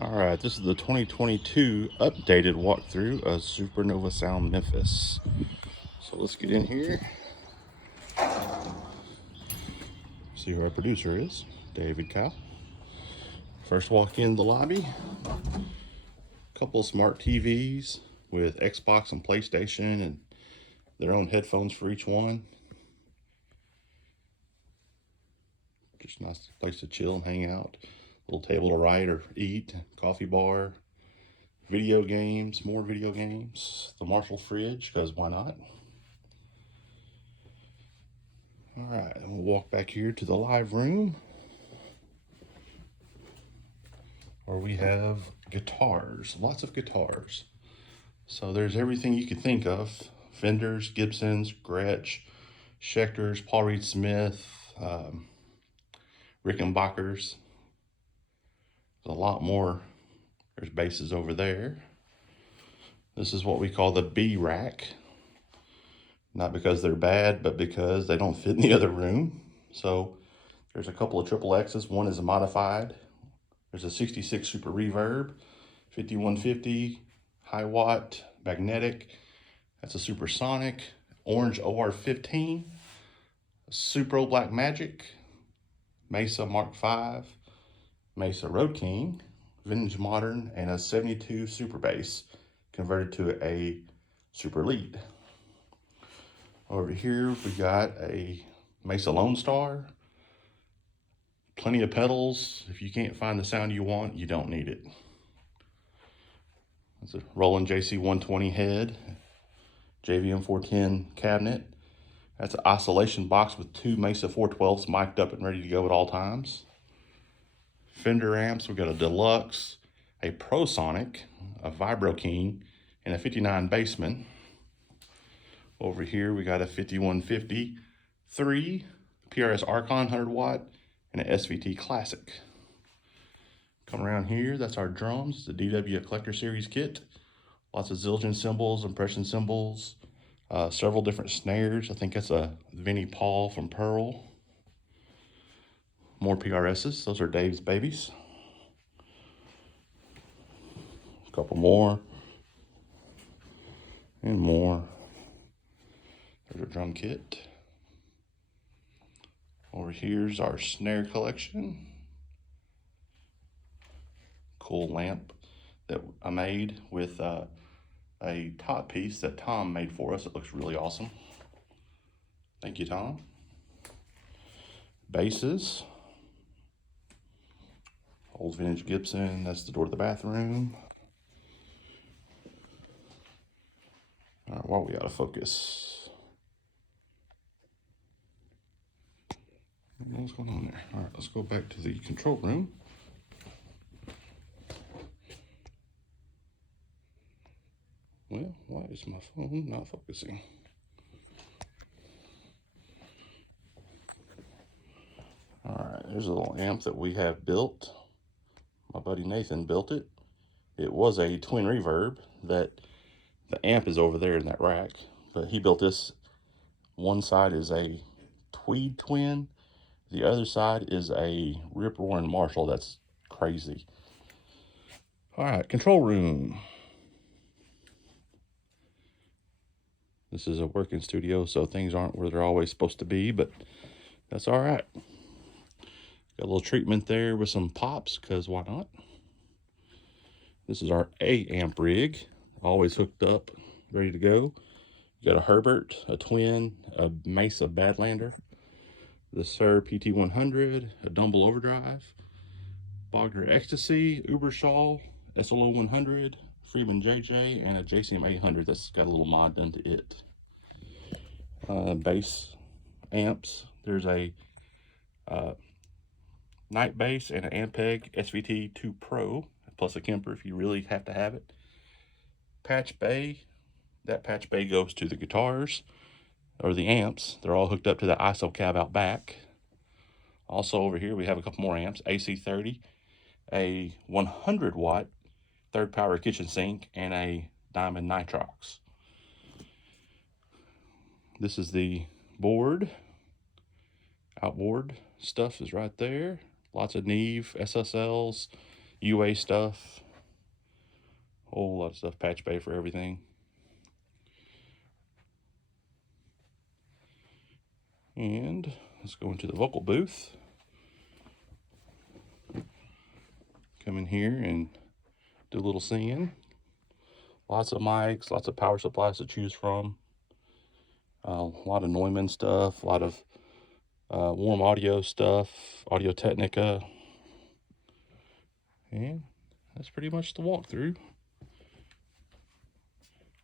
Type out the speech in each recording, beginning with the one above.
All right, this is the 2022 updated walkthrough of Supernova Sound Memphis. So let's get in here, see who our producer is, David Kyle. First walk in the lobby, a couple of smart TVs with Xbox and PlayStation and their own headphones for each one. Just a nice place to chill and hang out. Little table to write or eat, coffee bar, video games, more video games, the Marshall fridge, because why not? All right, and we'll walk back here to the live room where we have guitars, lots of guitars. So there's everything you could think of: Fenders, Gibsons, Gretsch, Schecters, Paul Reed Smith, Rickenbackers. There's a lot more. There's basses over there. This is what we call the B rack. Not because they're bad, but because they don't fit in the other room. So there's a couple of triple X's. One is a modified. There's a 66 Super Reverb, 5150, high watt, magnetic. That's a Supersonic, orange OR15, Supro Black Magic, Mesa Mark V, Mesa Road King, Vintage Modern, and a 72 Super Bass converted to a Super Lead. Over here, we got a Mesa Lone Star. Plenty of pedals. If you can't find the sound you want, you don't need it. It's a Roland JC 120 head, JVM 410 cabinet. That's an oscillation box with two Mesa 412s mic'd up and ready to go at all times. Fender Amps, we've got a Deluxe, a ProSonic, a Vibro King, and a 59 Bassman. Over here, we got a 5150, 3 PRS Archon 100 watt, and an SVT Classic. Come around here, that's our drums, the DW Collector Series kit. Lots of Zildjian cymbals, impression cymbals, several different snares. I think that's a Vinnie Paul from Pearl. More PRSs, those are Dave's babies. A couple more. And more. There's our drum kit. Over here's our snare collection. Cool lamp that I made with a top piece that Tom made for us. It looks really awesome. Thank you, Tom. Basses. Old vintage Gibson, that's the door to the bathroom. All right, while we out of focus. What's going on there? All right, let's go back to the control room. Well, why is my phone not focusing? All right, there's a little amp that we have built. My buddy Nathan built it. It was a twin reverb that the amp is over there in that rack, but he built this. One side is a Tweed twin. The other side is a rip-roaring Marshall. That's crazy. All right, control room. This is a working studio, so things aren't where they're always supposed to be, but that's all right. Got a little treatment there with some pops, because why not? This is our A amp rig, always hooked up, ready to go. You got a Herbert, a twin, a Mesa Badlander, the Sir PT100, a Dumble Overdrive, Bogner Ecstasy, Ubershaw, SLO 100, Freeman JJ, and a JCM 800 that's got a little mod done to it. Bass amps. There's a Night Bass and an Ampeg SVT 2 Pro, plus a Kemper if you really have to have it. Patch bay. That patch bay goes to the guitars, or the amps. They're all hooked up to the ISO cab out back. Also over here we have a couple more amps, AC30, a 100 watt third power kitchen sink, and a Diamond Nitrox. This is the board. Outboard stuff is right there. Lots of Neve, SSLs, UA stuff, whole lot of stuff, patch bay for everything. And let's go into the vocal booth. Come in here and do a little singing. Lots of mics, lots of power supplies to choose from. A lot of Neumann stuff, a lot of warm audio stuff, Audio Technica. And that's pretty much the walkthrough.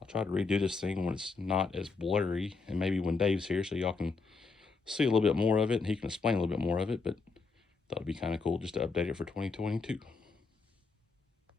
I'll try to redo this thing when it's not as blurry, and maybe when Dave's here so y'all can see a little bit more of it and he can explain a little bit more of it, but thought it'd be kind of cool just to update it for 2022.